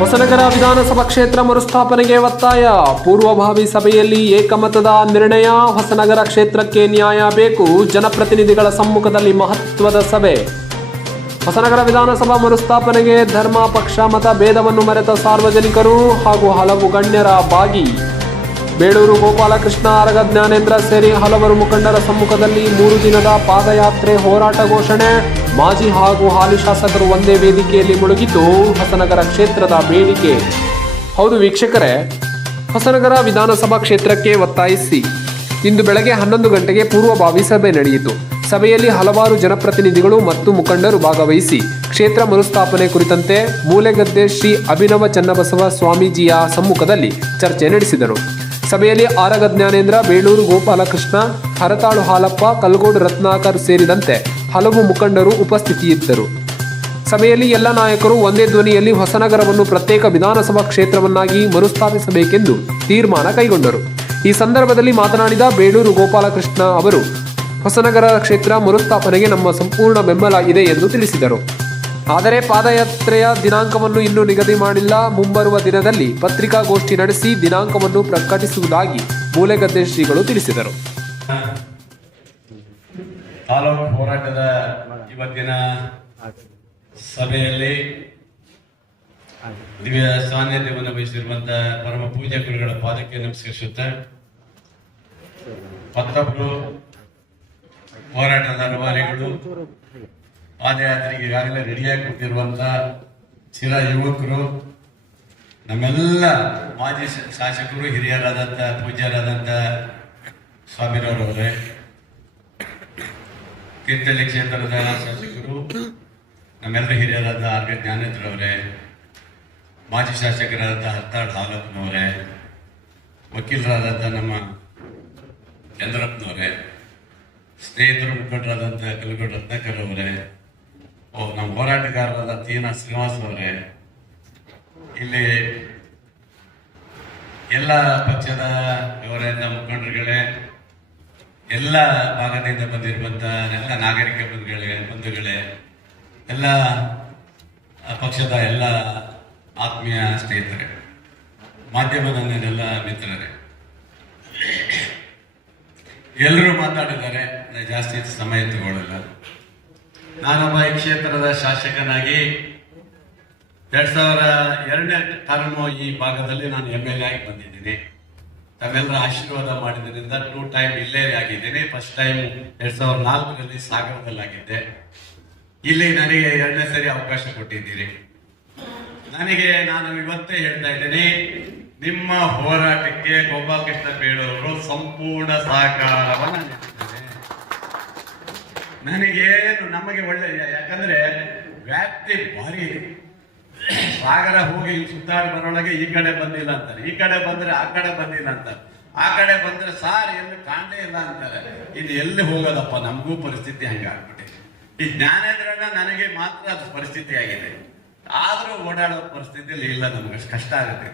ಹೊಸನಗರ ವಿಧಾನಸಭಾ ಕ್ಷೇತ್ರ ಮರುಸ್ಥಾಪನೆಗೆ ಒತ್ತಾಯ. ಪೂರ್ವಭಾವಿ ಸಭೆಯಲ್ಲಿ ಏಕಮತದ ನಿರ್ಣಯ. ಹೊಸನಗರ ಕ್ಷೇತ್ರಕ್ಕೆ ನ್ಯಾಯ ಬೇಕು. ಜನಪ್ರತಿನಿಧಿಗಳ ಸಮ್ಮುಖದಲ್ಲಿ ಮಹತ್ವದ ಸಭೆ. ಹೊಸನಗರ ವಿಧಾನಸಭಾ ಮರುಸ್ಥಾಪನೆಗೆ ಧರ್ಮ ಪಕ್ಷ ಮತ ಭೇದವನ್ನು ಮರೆತ ಸಾರ್ವಜನಿಕರು ಹಾಗೂ ಹಲವು ಗಣ್ಯರ ಭಾಗಿ. ಬೇಳೂರು ಗೋಪಾಲಕೃಷ್ಣ, ಆರಗ ಜ್ಞಾನೇಂದ್ರ ಸೇರಿ ಹಲವರು ಮುಖಂಡರ ಸಮ್ಮುಖದಲ್ಲಿ 3 ದಿನದ ಪಾದಯಾತ್ರೆ ಹೋರಾಟ ಘೋಷಣೆ. ಮಾಜಿ ಹಾಗೂ ಹಾಲಿ ಶಾಸಕರು ಒಂದೇ ವೇದಿಕೆಯಲ್ಲಿ ಮುಳುಗಿದ್ದು ಹೊಸನಗರ ಕ್ಷೇತ್ರದ ಬೇಡಿಕೆ. ಹೌದು ವೀಕ್ಷಕರೇ, ಹೊಸನಗರ ವಿಧಾನಸಭಾ ಕ್ಷೇತ್ರಕ್ಕೆ ಒತ್ತಾಯಿಸಿ ಇಂದು ಬೆಳಗ್ಗೆ 11 ಗಂಟೆಗೆ ಪೂರ್ವಭಾವಿ ಸಭೆ ನಡೆಯಿತು. ಸಭೆಯಲ್ಲಿ ಹಲವಾರು ಜನಪ್ರತಿನಿಧಿಗಳು ಮತ್ತು ಮುಖಂಡರು ಭಾಗವಹಿಸಿ ಕ್ಷೇತ್ರ ಮರುಸ್ಥಾಪನೆ ಕುರಿತಂತೆ ಮೂಲೆಗದ್ದೆ ಶ್ರೀ ಅಭಿನವ ಚನ್ನಬಸವ ಸ್ವಾಮೀಜಿಯ ಸಮ್ಮುಖದಲ್ಲಿ ಚರ್ಚೆ ನಡೆಸಿದರು. ಸಭೆಯಲ್ಲಿ ಆರಗ ಜ್ಞಾನೇಂದ್ರ, ಬೇಳೂರು ಗೋಪಾಲಕೃಷ್ಣ, ಹರತಾಳು ಹಾಲಪ್ಪ, ಕಲ್ಗೋಡು ರತ್ನಾಕರ್ ಸೇರಿದಂತೆ ಹಲವು ಮುಖಂಡರು ಉಪಸ್ಥಿತಿಯಿದ್ದರು. ಸಭೆಯಲ್ಲಿ ಎಲ್ಲ ನಾಯಕರು ಒಂದೇ ಧ್ವನಿಯಲ್ಲಿ ಹೊಸನಗರವನ್ನು ಪ್ರತ್ಯೇಕ ವಿಧಾನಸಭಾ ಕ್ಷೇತ್ರವನ್ನಾಗಿ ಮರುಸ್ಥಾಪಿಸಬೇಕೆಂದು ತೀರ್ಮಾನ ಕೈಗೊಂಡರು. ಈ ಸಂದರ್ಭದಲ್ಲಿ ಮಾತನಾಡಿದ ಬೇಳೂರು ಗೋಪಾಲಕೃಷ್ಣ ಅವರು, ಹೊಸನಗರ ಕ್ಷೇತ್ರ ಮರುಸ್ಥಾಪನೆಗೆ ನಮ್ಮ ಸಂಪೂರ್ಣ ಬೆಂಬಲ ಇದೆ ಎಂದು ತಿಳಿಸಿದರು. ಆದರೆ ಪಾದಯಾತ್ರೆಯ ದಿನಾಂಕವನ್ನು ಇನ್ನೂ ನಿಗದಿ ಮಾಡಿಲ್ಲ. ಮುಂಬರುವ ದಿನದಲ್ಲಿ ಪತ್ರಿಕಾಗೋಷ್ಠಿ ನಡೆಸಿ ದಿನಾಂಕವನ್ನು ಪ್ರಕಟಿಸುವುದಾಗಿ ಮೂಲೆಗದ್ದೆ ಶ್ರೀಗಳು ತಿಳಿಸಿದರು. ತಾಲೂಕು ಹೋರಾಟದ ಇವತ್ತಿನ ಸಭೆಯಲ್ಲಿ ದಿವ್ಯ ಸಾನ್ನಿಧ್ಯವನ್ನು ವಹಿಸಿರುವಂತಹ ಪರಮ ಪೂಜ್ಯ ಗುರುಗಳ ಪಾದಕ್ಕೆ ನಮಸ್ಕರಿಸುತ್ತಾ, ಮತ್ತೊಬ್ಬರು ಹೋರಾಟದ ಅನುಭವಿಗಳು ಪಾದಯಾತ್ರೆಗೆ ಈಗಾಗಲೇ ರೆಡಿಯಾಗಿ ಕೊಟ್ಟಿರುವಂತಹ ಚಿರ ಯುವಕರು, ನಮ್ಮೆಲ್ಲ ಮಾಜಿ ಶಾಸಕರು, ಹಿರಿಯರಾದಂಥ ಪೂಜ್ಯರಾದಂಥ ಸ್ವಾಮಿರವರವರೇ, ತೀರ್ಥಹಳ್ಳಿ ಕ್ಷೇತ್ರದ ಶಾಸಕರು, ನಮ್ಮೆಲ್ಲರ ಹಿರಿಯರಾದ ಆರ್ಗ ಜ್ಞಾನೇಂದ್ರವರೇ, ಮಾಜಿ ಶಾಸಕರಾದ ಹತ್ತಾಳ್ ಹಾಲಪ್ಪನವರೇ, ವಕೀಲರಾದಂಥ ನಮ್ಮ ಚಂದ್ರಪ್ಪನವರೇ, ಸ್ನೇಹಿತರು ಮುಖಂಡರಾದಂಥ ಕಲ್ಗೋಡು ರತ್ನಾಕರ್ ಅವರೇ, ನಮ್ಮ ಹೋರಾಟಗಾರರಾದ ತೀನ ಶ್ರೀನಿವಾಸ್ ಅವರೇ, ಇಲ್ಲಿ ಎಲ್ಲ ಪಕ್ಷದ ಇವರಿಂದ ಮುಖಂಡರುಗಳೇ, ಎಲ್ಲ ಭಾಗದಿಂದ ಬಂದಿರುವಂಥ ಎಲ್ಲ ನಾಗರಿಕ ಬಂಧುಗಳೇ, ಎಲ್ಲ ಪಕ್ಷದ ಎಲ್ಲ ಆತ್ಮೀಯ ಸ್ನೇಹಿತರೆ, ಮಾಧ್ಯಮದ ಎಲ್ಲ ಮಿತ್ರರೇ, ಎಲ್ಲರೂ ಮಾತಾಡಿದ್ದಾರೆ. ಜಾಸ್ತಿ ಸಮಯ ತಗೊಳ್ಳಲ್ಲ. ನಾನೊಬ್ಬ ಈ ಕ್ಷೇತ್ರದ ಶಾಸಕನಾಗಿ 2002ನೇ ಟರ್ಮ್ ಈ ಭಾಗದಲ್ಲಿ ನಾನು MLA ಆಗಿ ಬಂದಿದ್ದೀನಿ. ತಾವೆಲ್ಲರ ಆಶೀರ್ವಾದ ಮಾಡಿದ್ರಿಂದ 2 ಟೈಮ್ ಇಲ್ಲೇ ಆಗಿದ್ದೀನಿ. ಫಸ್ಟ್ ಟೈಮ್ 2004ರಲ್ಲಿ ಸಾಗರದಲ್ಲಾಗಿದ್ದೆ. ಇಲ್ಲಿ ನನಗೆ 2ನೇ ಸರಿ ಅವಕಾಶ ಕೊಟ್ಟಿದ್ದೀರಿ. ನಾನು ಇವತ್ತೇ ಹೇಳ್ತಾ ಇದ್ದೀನಿ, ನಿಮ್ಮ ಹೋರಾಟಕ್ಕೆ ಗೋಪಾಲಕೃಷ್ಣ ಬೇಳೂರು ಸಂಪೂರ್ಣ ಸಹಕಾರವನ್ನು ನೀಡುತ್ತದೆ. ನಮಗೆ ಒಳ್ಳೆ, ಯಾಕಂದ್ರೆ ವ್ಯಾಪ್ತಿ ಭಾರಿ ಇದೆ. ಸಾಗರ ಹೋಗಿ ಸುತ್ತಾಡಿ ಬರೋಳಗೆ ಈ ಕಡೆ ಬಂದಿಲ್ಲ ಅಂತಾರೆ, ಈ ಕಡೆ ಬಂದ್ರೆ ಆ ಕಡೆ ಬಂದಿಲ್ಲ ಅಂತಾರೆ, ಆ ಕಡೆ ಬಂದ್ರೆ ಸಾರ್ ಎಲ್ಲಿ ಕಾಣಲೇ ಇಲ್ಲ ಅಂತಾರೆ. ಇನ್ನು ಎಲ್ಲಿ ಹೋಗೋದಪ್ಪ, ನಮಗೂ ಪರಿಸ್ಥಿತಿ ಹಂಗಾಗ್ಬಿಟ್ಟಿದೆ. ಈ ಜ್ಞಾನೇಂದ್ರಣ್ಣ ನನಗೆ ಮಾತ್ರ ಅದು ಪರಿಸ್ಥಿತಿ ಆಗಿದೆ, ಆದರೂ ಓಡಾಡೋ ಪರಿಸ್ಥಿತಿಯಲ್ಲಿ ಇಲ್ಲ, ನಮ್ಗೆ ಕಷ್ಟ ಆಗುತ್ತೆ.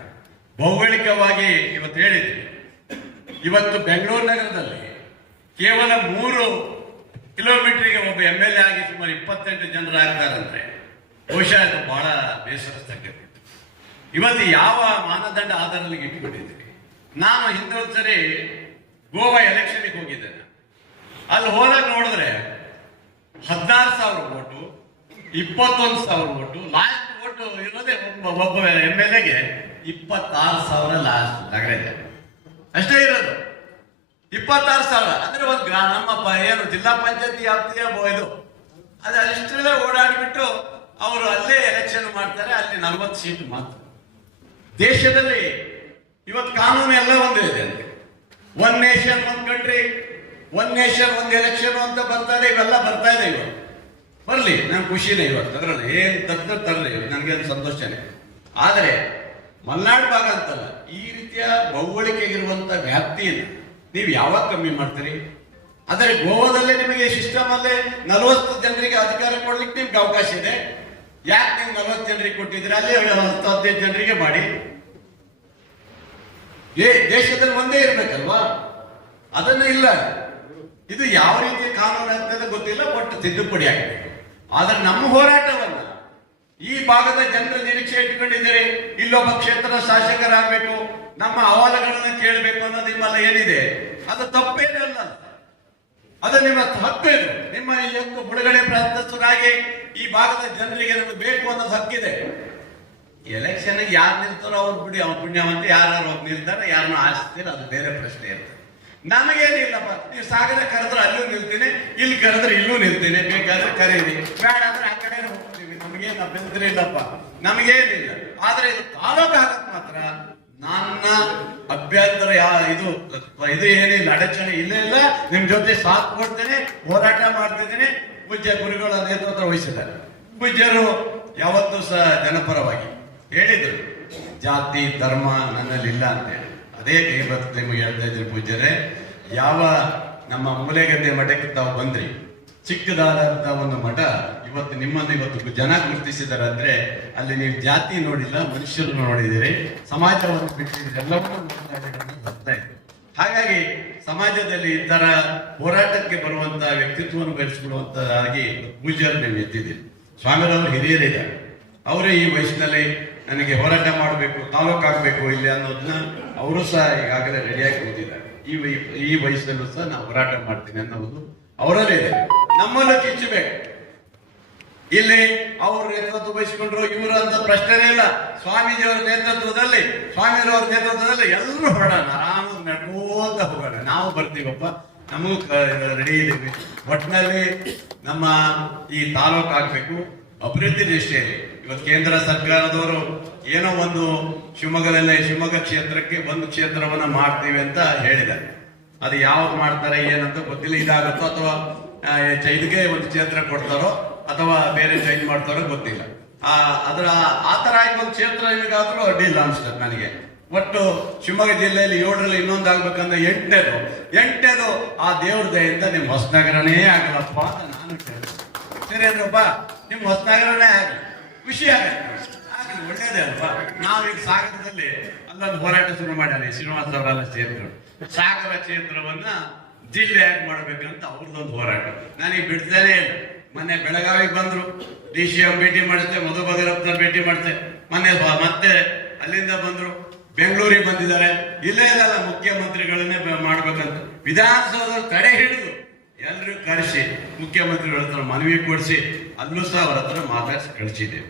ಭೌಗೋಳಿಕವಾಗಿ ಇವತ್ತು ಹೇಳಿದ್ವಿ, ಇವತ್ತು ಬೆಂಗಳೂರು ನಗರದಲ್ಲಿ ಕೇವಲ 3 ಕಿಲೋಮೀಟರ್ಗೆ ಒಬ್ಬ MLA ಆಗಿ ಸುಮಾರು 28 ಜನರು ಆಗ್ತಾರಂದ್ರೆ ಬಹುಶಃ ಅದು ಬಹಳ ಬೇಸರಸ್ತಕ್ಕಂಥದ್ದು. ಇವತ್ತು ಯಾವ ಮಾನದಂಡ ಆಧಾರದಲ್ಲಿ ಇಟ್ಕೊಂಡಿದ್ದೀವಿ? ನಾನು ಹಿಂದೊಂದ್ಸರಿ ಗೋವಾ ಎಲೆಕ್ಷನ್ಗೆ ಹೋಗಿದ್ದೇನೆ. ಅಲ್ಲಿ ಹೋದಾಗ ನೋಡಿದ್ರೆ 16,000 ವೋಟು, 21,000 ವೋಟು, ಲಾಸ್ಟ್ ವೋಟು ಇರೋದೇ ಒಬ್ಬ MLAಗೆ 26,000 ಲಾಸ್ಟ್ ನಗರದ ಅಷ್ಟೇ ಇರೋದು. 26,000 ಅಂದ್ರೆ ಒಂದು ನಮ್ಮ ಏನು ಜಿಲ್ಲಾ ಪಂಚಾಯತಿ ವ್ಯಾಪ್ತಿಯ ಇದು ಅದು ಅಷ್ಟೆಲ್ಲ ಓಡಾಡಿಬಿಟ್ಟು ಅವರು ಅಲ್ಲೇ ಎಲೆಕ್ಷನ್ ಮಾಡ್ತಾರೆ. ಅಲ್ಲಿ 40 ಸೀಟು ಮಾತ್ರ. ದೇಶದಲ್ಲಿ ಇವತ್ತು ಕಾನೂನು ಎಲ್ಲ ಒಂದೇ ಇದೆ ಅಂತೆ. 1 ನೇಷನ್ 1 ಕಂಟ್ರಿ, 1 ನೇಷನ್ 1 ಎಲೆಕ್ಷನ್ ಅಂತ ಬರ್ತಾ ಇದೆ. ಇವೆಲ್ಲ ಬರ್ತಾ ಇದೆ. ಇವತ್ತು ಬರ್ಲಿ, ನನ್ ಖುಷಿನೇ. ಇವತ್ತು ಅದರಲ್ಲಿ ಏನ್ ತರ್ಲಿ, ನನಗೇನು ಸಂತೋಷನೇ. ಆದರೆ ಮಲೆನಾಡು ಭಾಗ ಅಂತಲ್ಲ, ಈ ರೀತಿಯ ಭೌಗೋಳಿಕೆಗಿರುವಂತ ವ್ಯಾಪ್ತಿಯನ್ನು ನೀವು ಯಾವಾಗ ಕಮ್ಮಿ ಮಾಡ್ತೀರಿ? ಆದರೆ ಗೋವಾದಲ್ಲೇ ನಿಮಗೆ ಸಿಸ್ಟಮ್ ಅಲ್ಲೇ 40 ಜನರಿಗೆ ಅಧಿಕಾರ ಕೊಡ್ಲಿಕ್ಕೆ ನಿಮ್ಗೆ ಅವಕಾಶ ಇದೆ. ಯಾಕೆ ನೀವು 40 ಜನರಿಗೆ ಕೊಟ್ಟಿದ್ದೀರಿ? ಅಲ್ಲಿ 10-15 ಜನರಿಗೆ ಮಾಡಿ. ದೇಶದಲ್ಲಿ ಒಂದೇ ಇರ್ಬೇಕಲ್ವಾ? ಅದನ್ನು ಇಲ್ಲ. ಇದು ಯಾವ ರೀತಿಯ ಕಾನೂನು ಆಗ್ತದೆ ಗೊತ್ತಿಲ್ಲ, ಬಟ್ ತಿದ್ದುಪಡಿ ಆಗಬೇಕು. ಆದ್ರೆ ನಮ್ಮ ಹೋರಾಟವನ್ನ ಈ ಭಾಗದ ಜನರ ನಿರೀಕ್ಷೆ ಇಟ್ಕೊಂಡಿದ್ದಾರೆ. ಇಲ್ಲೊಬ್ಬ ಕ್ಷೇತ್ರ ಶಾಸಕರಾಗಬೇಕು, ನಮ್ಮ ಅಹವಾಲುಗಳನ್ನ ಕೇಳಬೇಕು ಅನ್ನೋದು ನಿಮ್ಮಲ್ಲ ಏನಿದೆ, ಅದು ತಪ್ಪೇನಲ್ಲ. ಅದು ನಿಮ್ಮ ಹಕ್ಕಿದೆ. ನಿಮ್ಮ ಎಷ್ಟು ಮುಳುಗಡೆ ಪ್ರಾಂತಸ್ಥರಾಗಿ ಈ ಭಾಗದ ಜನರಿಗೆ ನಮಗೆ ಬೇಕು ಅನ್ನೋದು ಹಕ್ಕಿದೆ. ಎಲೆಕ್ಷನ್ಗೆ ಯಾರು ನಿಲ್ತಾರೋ ಅವ್ರು ಬಿಡಿ, ಅವ್ರ ಪುಣ್ಯವಂತ ಯಾರು ನಿಲ್ತಾರೆ, ಯಾರನ್ನ ಆಶಿಸ್ತೀರ, ಅದು ಬೇರೆ ಪ್ರಶ್ನೆ ಇರ್ತದೆ. ನಮಗೇನಿಲ್ಲಪ್ಪ, ನೀವು ಸಾಗರ ಕರೆದ್ರೆ ಅಲ್ಲೂ ನಿಲ್ತೀನಿ, ಇಲ್ಲಿ ಕರೆದ್ರೆ ಇಲ್ಲೂ ನಿಲ್ತೀನಿ, ಬೇಕಾದ್ರೆ ಕರೀರಿ, ಬೇಡ ಅಂದ್ರೆ ಆ ಕಡೆ ಹೋಗ್ತೀವಿ, ನಮಗೇನು ಅಭ್ಯಂತರ ಇಲ್ಲಪ್ಪ, ನಮಗೇನಿಲ್ಲ. ಆದ್ರೆ ಇದು ತಾಲೂಕು ಆಗಕ್ ಮಾತ್ರ ನನ್ನ ಅಭ್ಯಂತರ ಇದು ಏನಿಲ್ಲ, ಅಡಚಣೆ ಇಲ್ಲೇ ಇಲ್ಲ. ನಿಮ್ ಜೊತೆ ಸಾಥ್ ಕೊಡ್ತೇನೆ, ಹೋರಾಟ ಮಾಡ್ತಿದ್ದೀನಿ. ಪೂಜ್ಯ ಗುರುಗಳ ನೇತೃತ್ವ ವಹಿಸಿದ್ದಾರೆ. ಪೂಜ್ಯರು ಯಾವತ್ತೂ ಸಹ ಜನಪರವಾಗಿ ಹೇಳಿದ್ರು, ಜಾತಿ ಧರ್ಮ ನನ್ನಲ್ಲಿ ಇಲ್ಲ ಅಂತೇಳಿ. ಅದೇ ಇವತ್ತು ನಿಮಗೆ ಹೇಳ್ತಾ ಇದ್ದೀನಿ ಪೂಜ್ಯರೇ, ಯಾವ ನಮ್ಮ ಮೂಲೆಗದ್ದೆ ಮಠಕ್ಕೆ ತಾವು ಬಂದ್ರಿ, ಚಿಕ್ಕದಾದಂತ ಒಂದು ಮಠ ಇವತ್ತು ನಿಮ್ಮನ್ನು ಇವತ್ತು ಜನ ಗುರುತಿಸಿದ್ದಾರೆ ಅಂದ್ರೆ ಅಲ್ಲಿ ನೀವು ಜಾತಿ ನೋಡಿಲ್ಲ, ಮನುಷ್ಯರನ್ನು ನೋಡಿದಿರಿ, ಸಮಾಜವನ್ನು ಬಿಟ್ಟಿದ್ದೀರಿ, ಎಲ್ಲವನ್ನೂ ಬರ್ತಾ ಇದೆ. ಹಾಗಾಗಿ ಸಮಾಜದಲ್ಲಿ ಈ ತರ ಹೋರಾಟಕ್ಕೆ ಬರುವಂತ ವ್ಯಕ್ತಿತ್ವವನ್ನು ಬೆಳೆಸಿಕೊಳ್ಳುವಂತದಾಗಿ ಪೂಜ್ಯರು ನೀವು ಎದ್ದಿದ್ದೀರಿ. ಸ್ವಾಮಿರವರು ಹಿರಿಯರಿದ್ದಾರೆ, ಅವರೇ ಈ ವಯಸ್ಸಿನಲ್ಲಿ ನನಗೆ ಹೋರಾಟ ಮಾಡಬೇಕು, ತಾಲೂಕು ಆಗ್ಬೇಕು ಇಲ್ಲಿ ಅನ್ನೋದನ್ನ ಅವರು ಸಹ ಈಗಾಗಲೇ ರೆಡಿಯಾಗಿ ಕೂತಿದ್ದಾರೆ. ಈ ವಯಸ್ಸಲ್ಲೂ ಸಹ ನಾವು ಹೋರಾಟ ಮಾಡ್ತೀನಿ ಅನ್ನೋದು ಅವರಲ್ಲೇ ಇದೆ. ನಮ್ಮಲ್ಲೂ ಕಿಚ್ಚಬೇಕು. ಇಲ್ಲಿ ಅವರು ನೇತೃತ್ವ ವಹಿಸಿಕೊಂಡ್ರು ಇವರು ಅಂತ ಪ್ರಶ್ನೆನೇ ಇಲ್ಲ. ಸ್ವಾಮೀಜಿಯವರ ನೇತೃತ್ವದಲ್ಲಿ, ಸ್ವಾಮಿರವರ ನೇತೃತ್ವದಲ್ಲಿ ಎಲ್ಲರೂ ಹೊರಡೋಣ, ಆರಾಮಾಗಿ ನಡ್ಕೋತ ಹೋಗೋಣ. ನಾವು ಬರ್ತೀವಪ್ಪ, ನಮಗೂ ರೆಡಿ ಇದ್ದೀವಿ. ಒಟ್ಟಿನಲ್ಲಿ ನಮ್ಮ ಈ ತಾಲೂಕು ಆಗ್ಬೇಕು, ಅಭಿವೃದ್ಧಿ ದೃಷ್ಟಿಯಲ್ಲಿ ಇವತ್ತು ಕೇಂದ್ರ ಸರ್ಕಾರದವರು ಏನೋ ಒಂದು ಶಿವಮೊಗ್ಗ ಕ್ಷೇತ್ರಕ್ಕೆ ಒಂದು ಕ್ಷೇತ್ರವನ್ನ ಮಾಡ್ತೀವಿ ಅಂತ ಹೇಳಿದ್ದಾರೆ. ಅದು ಯಾವ್ದು ಮಾಡ್ತಾರೆ ಏನಂತ ಗೊತ್ತಿಲ್ಲ. ಇದಾಗುತ್ತೋ ಅಥವಾ ಇದಕ್ಕೆ ಒಂದು ಕ್ಷೇತ್ರ ಕೊಡ್ತಾರೋ ಅಥವಾ ಬೇರೆ ಚೇಂಜ್ ಮಾಡ್ತಾರೋ ಗೊತ್ತಿಲ್ಲ. ಆ ತರ ಒಂದು ಕ್ಷೇತ್ರ ನಿಮಗಾದ್ರೂ ಅಡ್ಡಿಲ್ಲ ಅನ್ಸ್ತದೆ ನನಗೆ. ಒಟ್ಟು ಶಿವಮೊಗ್ಗ ಜಿಲ್ಲೆಯಲ್ಲಿ 7ರಲ್ಲಿ ಇನ್ನೊಂದು ಆಗ್ಬೇಕಂದ್ರೆ 8ನೇದು ಆ ದೇವ್ರ ದಯೆಯಿಂದ ನಿಮ್ ಹೊಸನಗರನೇ ಆಗಲ್ಲಪ್ಪ ಅಂತ ನಾನು ಕೇಳ್ತೇನೆ. ಸರಿ ಅಂದ್ರಪ್ಪ, ನಿಮ್ ಹೊಸನಗರನೇ ಆಗಲಿ, ಖುಷಿ ಆಗಲಿ, ಒಳ್ಳೇದೇ ಅಲ್ವಾ. ನಾವೀಗ ಸಾಗರದಲ್ಲಿ ಅಲ್ಲೊಂದು ಹೋರಾಟ ಶುರು ಮಾಡ್ಯಾನೆ ಶ್ರೀನಿವಾಸ ಅವರೆಲ್ಲ ಸೇರಿದ್ರು. ಸಾಗರ ಕ್ಷೇತ್ರವನ್ನ ಜಿಲ್ಲೆ ಯಾಕೆ ಮಾಡ್ಬೇಕಂತ ಅವ್ರದ್ದೊಂದು ಹೋರಾಟ. ನನಗೆ ಬಿಡ್ತಾನೆ ಇಲ್ಲ. ಮೊನ್ನೆ ಬೆಳಗಾವಿಗೆ ಬಂದ್ರು, DCM ಭೇಟಿ ಮಾಡುತ್ತೆ, ಮಧು ಭಗೀರಥ್ನ ಭೇಟಿ ಮಾಡುತ್ತೆ. ಮೊನ್ನೆ ಮತ್ತೆ ಅಲ್ಲಿಂದ ಬಂದ್ರು, ಬೆಂಗಳೂರಿಗೆ ಬಂದಿದ್ದಾರೆ. ಇಲ್ಲೇ ಇಲ್ಲಲ್ಲ, ಮುಖ್ಯಮಂತ್ರಿಗಳನ್ನೇ ಮಾಡ್ಬೇಕಂತ ವಿಧಾನಸೌಧದಲ್ಲಿ ತಡೆ ಹಿಡಿದು ಎಲ್ಲರೂ ಕರೆಸಿ ಮುಖ್ಯಮಂತ್ರಿಗಳ ಹತ್ರ ಮನವಿ ಕೊಡಿಸಿ ಅಲ್ಲೂ ಸಹ ಅವರ ಹತ್ರ ಮಾತಾಡಿಸಿ ಕಳಿಸಿದ್ದೇವೆ.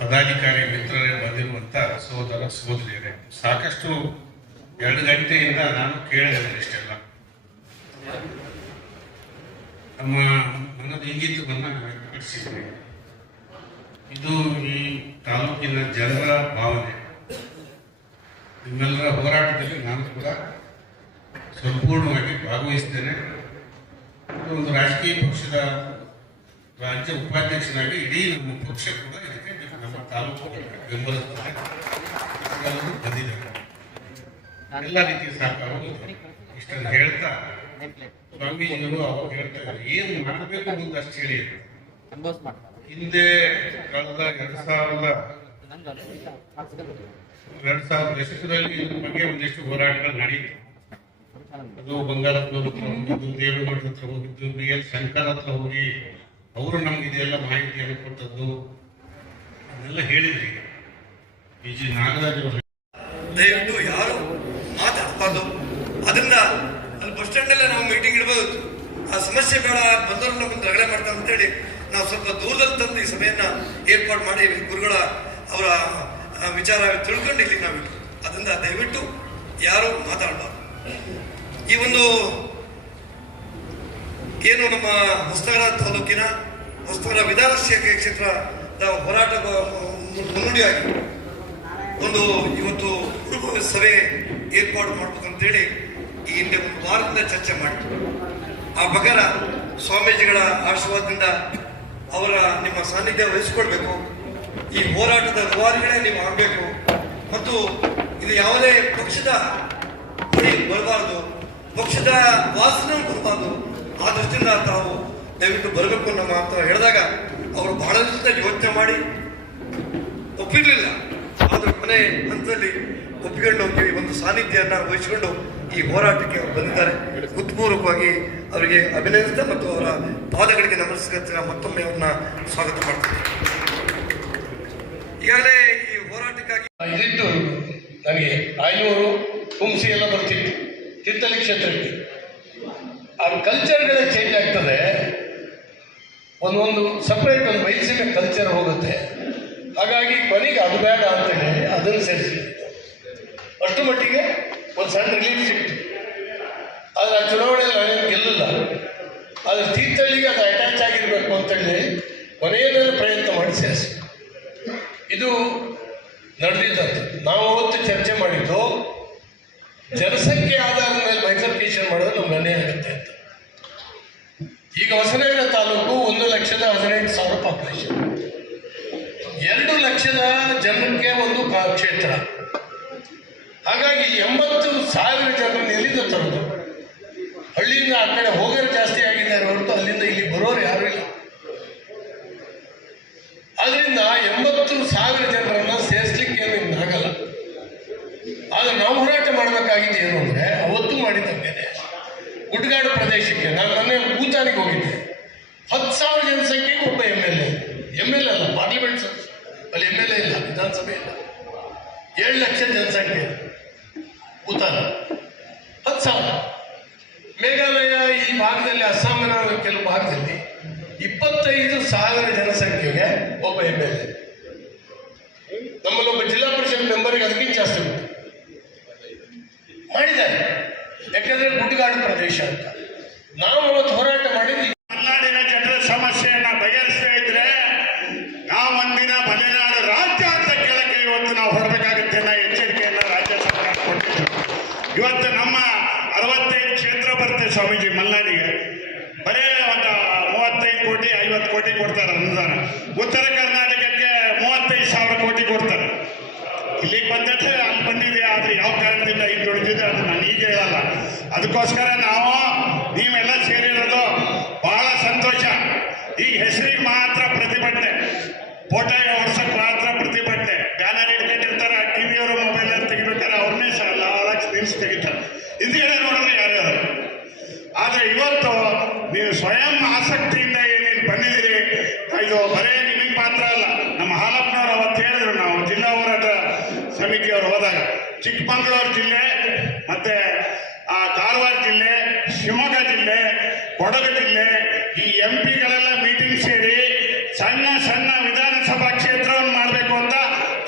ಪದಾಧಿಕಾರಿ ಮಿತ್ರರೇ ಬಂದಿರುವಂತ ಸಹೋದರ ಸಹೋದರಿಯರೇ, ಸಾಕಷ್ಟು 2 ಗಂಟೆಯಿಂದ ನಾನು ಕೇಳಿದೆ ಇಷ್ಟೆಲ್ಲ. ನಮ್ಮ ಮನದ ಇಂಗಿತವನ್ನ ವ್ಯಕ್ತಪಡಿಸಿದ್ವಿ. ಇದು ಈ ತಾಲೂಕಿನ ಜನರ ಭಾವನೆ. ನಿಮ್ಮೆಲ್ಲರ ಹೋರಾಟದಲ್ಲಿ ನಾನು ಕೂಡ ಸಂಪೂರ್ಣವಾಗಿ ಭಾಗವಹಿಸ್ತೇನೆ. ಒಂದು ರಾಜಕೀಯ ಪಕ್ಷದ ರಾಜ್ಯ ಉಪಾಧ್ಯಕ್ಷನಾಗಿ ಇಡೀ ನಮ್ಮ ಪಕ್ಷ ಕೂಡ ಇದಕ್ಕೆ ನಮ್ಮ ತಾಲೂಕು ಬೆಂಬಲಿಸ್ತಾರೆ, ಬಂದಿದ್ದಾರೆ. ಎಲ್ಲ ರೀತಿಯ ಸಹಕಾರ ಇಷ್ಟನ್ನು ಹೇಳ್ತಾ ಸ್ವಾಮೀಜಿಗಳು ಅವಾಗ ಹೇಳ್ತಾ ಇದ್ದಾರೆ, ಏನು ಮಾಡಬೇಕು ಮುಂದೆ ಅಷ್ಟು ಹೇಳಿ. ಹಿಂದೆ ಕಳೆದ 2000 ದಶಕದಲ್ಲಿ ಇದ್ರ ಬಗ್ಗೆ ಒಂದಿಷ್ಟು ಹೋರಾಟಗಳು ನಡೆಯಿತು. ಅದು ಬಂಗಾರಪ್ಪನವ್ರ ಹತ್ರ ಹೋಗಿದ್ದು, ದೇವೇಗೌಡರ ಹತ್ರ ಹೋಗಿದ್ದು, BL ಶಂಕರ್ ಹತ್ರ ಹೋಗಿ ಅವರು ನಮ್ಗೆ ಇದೆಲ್ಲ ಮಾಹಿತಿಯನ್ನು ಕೊಟ್ಟದ್ದು, ಅದನ್ನೆಲ್ಲ ಹೇಳಿದ್ರಿ. PG ನಾಗರಾಜ್ ಅವರು ದಯವಿಟ್ಟು ಯಾರು ಮಾತಾಡಬಾರ್ದು. ಅದರಿಂದ ಅಲ್ಲಿ ಬಸ್ ಸ್ಟ್ಯಾಂಡ್ ಅಲ್ಲೇ ನಾವು ಮೀಟಿಂಗ್ ಇಡಬಹುದು. ಆ ಸಮಸ್ಯೆ ಬೇಡ, ಬಂದವರನ್ನ ಬಂದು ರಗಳೆ ಮಾಡ್ತಾರೆ ಅಂತೇಳಿ ನಾವು ಸ್ವಲ್ಪ ದೂರದಲ್ಲಿ ತಂದು ಈ ಸಭೆಯನ್ನ ಏರ್ಪಾಡು ಮಾಡಿ ಗುರುಗಳ ಅವರ ವಿಚಾರ ತಿಳ್ಕೊಂಡು ಇಲ್ಲಿ ನಾವು ಇಟ್ಟು. ಅದರಿಂದ ದಯವಿಟ್ಟು ಯಾರು ಮಾತಾಡಬಾರ್ದು. ಈ ಒಂದು ಏನು ನಮ್ಮ ಹೊಸನಗರ ತಾಲೂಕಿನ ಹೊಸನಗರ ವಿಧಾನಸಭಾ ಕ್ಷೇತ್ರದ ಹೋರಾಟ ಮುನ್ನುಡಿಯಾಗಿ ಒಂದು ಇವತ್ತು ಪೂರ್ವ ಸಭೆ ಏರ್ಪಾಡು ಮಾಡ್ಬೇಕಂತೇಳಿ ಈ ಹಿಂದೆ 1 ವಾರದಿಂದ ಚರ್ಚೆ ಮಾಡಿದ್ರು. ಆ ಪ್ರಕಾರ ಸ್ವಾಮೀಜಿಗಳ ಆಶೀರ್ವಾದದಿಂದ ಅವರ ನಿಮ್ಮ ಸಾನ್ನಿಧ್ಯ ವಹಿಸಿಕೊಡ್ಬೇಕು. ಈ ಹೋರಾಟದ ರೂವಾರಿಗಳೇ ನೀವು ಆಗಬೇಕು ಮತ್ತು ಇದು ಯಾವುದೇ ಪಕ್ಷದ ಬರಬಾರದು, ಪಕ್ಷದ ವಾಸನೆ ಬರಬಾರದು. ಆ ದೃಷ್ಟಿಯಿಂದ ತಾವು ದಯವಿಟ್ಟು ಬರಬೇಕು ಅನ್ನೋ ಮಾತು ಹೇಳಿದಾಗ ಅವರು ಬಹಳ ದಿವಸದ ಯೋಚನೆ ಮಾಡಿ ಒಪ್ಪಿರಲಿಲ್ಲ. ಆದರೂ ಮನೆ ಹಂತದಲ್ಲಿ ಒಪ್ಪಿಕೊಂಡು ಹೋಗಿ ಒಂದು ಸಾನ್ನಿಧ್ಯನ ವಹಿಸಿಕೊಂಡು ಈ ಹೋರಾಟಕ್ಕೆ ಅವರು ಬಂದಿದ್ದಾರೆ. ಹೃತ್ಪೂರ್ವಕವಾಗಿ ಅವರಿಗೆ ಅಭಿನಂದಿಸ್ತಾ ಮತ್ತು ಅವರ ಪಾದಗಳಿಗೆ ನಮಸ್ಕರಿಸ್ತಾ ಮತ್ತೊಮ್ಮೆ ಅವ್ರನ್ನ ಸ್ವಾಗತ ಮಾಡ್ತಾರೆ. ಈಗಾಗಲೇ ಹೋರಾಟಕ್ಕಾಗಿ ಇದಿತ್ತು ನನಗೆ ಆಯ್ನೂರು ಹುಂಸಿ ಎಲ್ಲ ಬರ್ತಿತ್ತು ತೀರ್ಥಹಳ್ಳಿ ಕ್ಷೇತ್ರಕ್ಕೆ. ಆ ಕಲ್ಚರ್ಗಳೇ ಚೇಂಜ್ ಆಗ್ತದೆ, ಒಂದೊಂದು ಸಪ್ರೇಟ್ ಒಂದು ಬಯಸಿದ ಕಲ್ಚರ್ ಹೋಗುತ್ತೆ. ಹಾಗಾಗಿ ಕೊನೆಗೆ ಅದು ಬೇಡ ಅಂತೇಳಿ ಅದನ್ನು ಸೇರಿಸಿ ಅಷ್ಟು ಮಟ್ಟಿಗೆ ಒಂದು ಸಣ್ಣ ರಿಲೀಫ್ ಸಿಕ್ತು. ಆದರೆ ಆ ಚುನಾವಣೆಯಲ್ಲಿ ನಾನೇನು ಗೆಲ್ಲಿಲ್ಲ, ಆದರೆ ತೀರ್ಥಹಳ್ಳಿಗೆ ಅದು ಅಟ್ಯಾಚ್ ಆಗಿರಬೇಕು ಅಂತೇಳಿ ಕೊನೆಯಲ್ಲಿ ಪ್ರಯತ್ನ ಮಾಡಿ ಸೇರಿಸಿ ಇದು ನಡೆದಿದ್ದದ್ದು. ನಾವು ಅವತ್ತು ಚರ್ಚೆ ಮಾಡಿದ್ದು ಜನಸಂಖ್ಯೆ ಆಧಾರದ ಮೇಲೆ ಬೈಫರ್ಕೇಶನ್ ಮಾಡೋದು ನಮ್ಗೆ ಅನ್ಯಾಯ ಆಗುತ್ತೆ ಅಂತ. ಈಗ ಹೊಸನಗರ ತಾಲೂಕು 1,18,000 ಪಾಪ್ಯುಲೇಷನ್, 2 ಲಕ್ಷದ ಜನಕ್ಕೆ ಒಂದು ಕ್ಷೇತ್ರ. ಹಾಗಾಗಿ 80,000 ಜನರನ್ನು ಎಲ್ಲಿಂದ ತರೋದು? ಹಳ್ಳಿಯಿಂದ ಆ ಕಡೆ ಹೋಗೋರು ಜಾಸ್ತಿ ಆಗಿದ್ದಾರೆ ಹೊರತು ಅಲ್ಲಿಂದ ಇಲ್ಲಿ ಬರೋರು ಯಾರು ಇಲ್ಲ. ಆದ್ರಿಂದ 80,000 ಜನರನ್ನ ಸೇರಿಸ್ಲಿಕ್ಕೆ ಏನು ಆಗಲ್ಲ. ಆದ್ರೆ ನಾವು ಹೋರಾಟ ಮಾಡಬೇಕಾಗಿದೆ ಏನು ಅಂದ್ರೆ, ಅವತ್ತು ಮಾಡಿದ್ದೇನೆ ಗುಡ್ಗಾಡು ಪ್ರದೇಶಕ್ಕೆ. ನಾನು ಮೊನ್ನೆ ಭೂತಾನಿಗೆ ಹೋಗಿದ್ದೆ. 10,000 ಜನಸಂಖ್ಯೆಗೆ ಒಬ್ಬ ಎಮ್ ಎಲ್ ಅಲ್ಲ, ಪಾರ್ಲಿಮೆಂಟ್ ಸದಸ್ಯ ಅಲ್ಲಿ MLA ಇಲ್ಲ, ವಿಧಾನಸಭೆ ಇಲ್ಲ. 7 ಲಕ್ಷ ಜನಸಂಖ್ಯೆ ಭೂತಾನ, 10,000. ಮೇಘಾಲಯ ಈ ಭಾಗದಲ್ಲಿ, ಅಸ್ಸಾಮಿನ ಕೆಲವು ಭಾಗದಲ್ಲಿ 25,000 ಜನಸಂಖ್ಯೆಗೆ ಒಬ್ಬ MLA. ನಮ್ಮಲ್ಲಿ ಒಬ್ಬ ಜಿಲ್ಲಾ ಪರಿಷತ್ ಮೆಂಬರ್ಗೆ ಅದಕ್ಕಿಂತ ಜಾಸ್ತಿ ಮಾಡಿದ್ದಾರೆ, ಯಾಕಂದ್ರೆ ಗುಡ್ಡಗಾಡು ಪ್ರದೇಶ ಅಂತ. ನಾವು ಅವತ್ತು ಹೋರಾಟ ಮಾಡಿದ್ವಿ. ಮಲೆನಾಡಿನ ಜನರ ಸಮಸ್ಯೆಯನ್ನ ಬಗೆಹರಿಸದೇ ಇದ್ರೆ ನಾವು ಒಂದಿನ ಮಲೆನಾಡು ರಾಜ್ಯ ಅಂತ ಕೇಳಕ್ಕೆ ಇವತ್ತು ನಾವು ಹೊರಬೇಕಾಗುತ್ತೆ ಅನ್ನೋ ಎಚ್ಚರಿಕೆಯನ್ನ ರಾಜ್ಯ ಸರ್ಕಾರ ಕೊಟ್ಟಿದ್ದು. ಇವತ್ತು ನಮ್ಮ 65 ಕ್ಷೇತ್ರ ಬರುತ್ತೆ ಸ್ವಾಮೀಜಿ ಮಲೆನಾಡಿಗೆ. ಬರೇ ಒಂದು 35 ಕೋಟಿ 50 ಕೋಟಿ ಕೊಡ್ತಾರೆ ಅನುದಾನ. ಉತ್ತರ ಕರ್ನಾಟಕಕ್ಕೆ 35,000 ಕೋಟಿ ಕೊಡ್ತಾರೆ. ಇಲ್ಲಿಗೆ ಬಂದೈತೆ ಅಲ್ಲಿ ಬಂದಿದೆ, ಆದ್ರೆ ಯಾವ ಕಾರಣದಿಂದ ಇಲ್ಲಿ ದುಡಿದಿದೆ ಅದು ನಾನು ಈಗ ಹೇಳಲ್ಲ. ಅದಕ್ಕೋಸ್ಕರ ನೀವೆಲ್ಲ ಸೇರಿರೋದು ಬಹಳ ಸಂತೋಷ. ಈಗ ಹೆಸರಿಗೆ ಮಾತ್ರ ಪ್ರತಿಭಟನೆ, ಫೋಟೋ ಹೊಡ್ಸಕ್ ಮಾತ್ರ ಪ್ರತಿಭಟನೆ, ಬ್ಯಾನರ್ ಇಟ್ಕೊಂಡಿರ್ತಾರೆ, ಟಿವಿಯವರು ಮೊಬೈಲ್ ತೆಗಿಬೇಕಾದ್ರೆ ಅವ್ರನ್ನೇ ನಿಲ್ಸಿ ತೆಗಿತಾರೆ. ಹಿಂದ್ಗಡೆ ನೋಡಿದ್ರೆ ಯಾರ್ಯಾರು. ಆದ್ರೆ ಇವತ್ತು ನೀವು ಸ್ವಯಂ ಆಸಕ್ತಿಯಿಂದ ಏನೇನು ಬಂದಿದ್ದೀರಿ, ಇದು ಬರೇ ನಿಮಗೆ ಮಾತ್ರ ಅಲ್ಲ. ನಮ್ಮ ಹಾಲಪ್ಪನವರು ಅವತ್ತು ಹೇಳಿದ್ರು, ನಾವು ಜಿಲ್ಲಾ ಹೋರಾಟ ಸಮಿತಿಯವರು ಹೋದಾಗ ಚಿಕ್ಕಮಗಳೂರು ಜಿಲ್ಲೆ ಮತ್ತೆ ಕಾರವಾರ ಜಿಲ್ಲೆ, ಶಿವಮೊಗ್ಗ ಜಿಲ್ಲೆ, ಕೊಡಗು ಜಿಲ್ಲೆ ಈ MP-ಗಳೆಲ್ಲ ಮೀಟಿಂಗ್ ಸೇರಿ ಸಣ್ಣ ಸಣ್ಣ ವಿಧಾನಸಭಾ ಕ್ಷೇತ್ರವನ್ನು ಮಾಡಬೇಕು ಅಂತ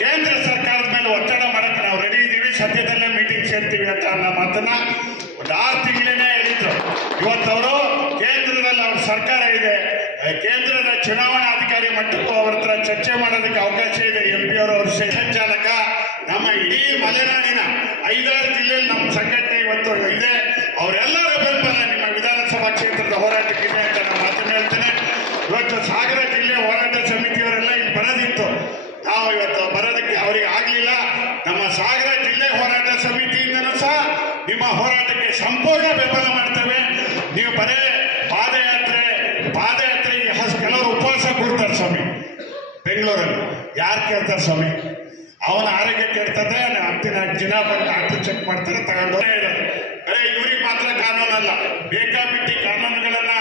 ಕೇಂದ್ರ ಸರ್ಕಾರದ ಮೇಲೆ ಒತ್ತಡ ಮಾಡಕ್ಕೆ ನಾವು ರೆಡಿ ಇದ್ದೀವಿ, ಸದ್ಯದಲ್ಲೇ ಮೀಟಿಂಗ್ ಸೇರ್ತೀವಿ ಅಂತ ಅನ್ನೋ ಮಾತನ್ನ ಒಂದು 6 ತಿಂಗಳೇ ಹೇಳಿದ್ರು. ಇವತ್ತವರು ಕೇಂದ್ರದಲ್ಲಿ ಅವ್ರ ಸರ್ಕಾರ ಇದೆ, ಕೇಂದ್ರದ ಚುನಾವಣಾಧಿಕಾರಿ ಮಟ್ಟಕ್ಕೂ ಅವ್ರ ಹತ್ರ ಚರ್ಚೆ ಮಾಡೋದಕ್ಕೆ ಅವಕಾಶ ಇದೆ. MP ಅವರು ಸಂಚಾಲಕ. ನಮ್ಮ ಇಡೀ ಮಲೆನಾಡಿನ 5-6 ಜಿಲ್ಲೆಯಲ್ಲಿ ನಮ್ಮ ಸಂಘಟನೆ ಇವತ್ತು ಇದೆ. ಅವರೆಲ್ಲರ ಬೆಂಬಲ ನಿಮ್ಮ ವಿಧಾನಸಭಾ ಕ್ಷೇತ್ರದ ಹೋರಾಟಕ್ಕಿದೆ ಅಂತ ನಾನು ಮಾತನ್ನು ಹೇಳ್ತೇನೆ. ಇವತ್ತು ಸಾಗರ ಜಿಲ್ಲೆ ಹೋರಾಟ ಸಮಿತಿಯವರೆಲ್ಲ ಇಲ್ಲಿ ಬರೋದಿತ್ತು, ನಾವು ಇವತ್ತು ಬರೋದಕ್ಕೆ ಅವರಿಗೆ ಆಗಲಿಲ್ಲ. ನಮ್ಮ ಸಾಗರ ಜಿಲ್ಲೆ ಹೋರಾಟ ಸಮಿತಿಯಿಂದನೂ ಸಹ ನಿಮ್ಮ ಹೋರಾಟಕ್ಕೆ ಸಂಪೂರ್ಣ ಬೆಂಬಲ ಮಾಡ್ತೇವೆ. ನೀವು ಬರೇ ಪಾದಯಾತ್ರೆ ಕೆಲವರು ಉಪವಾಸ ಕೂರ್ತಾರೆ ಸ್ವಾಮಿ ಬೆಂಗಳೂರಲ್ಲಿ. ಯಾರು ಕೇಳ್ತಾರೆ ಸ್ವಾಮಿ? ಅವನ ಆರೋಗ್ಯ ಕೇಳ್ತದೆ, 10 ದಿನ ಬಂದು ಡಾಕ್ಟರ್ ಚೆಕ್ ಮಾಡ್ತಾರೆ, ತಗೊಂಡು ಬರೇ ಇವ್ರಿಗೆ ಮಾತ್ರ ಕಾನೂನಲ್ಲ, ಬೇಕಾಬಿಟ್ಟಿ ಕಾನೂನುಗಳನ್ನ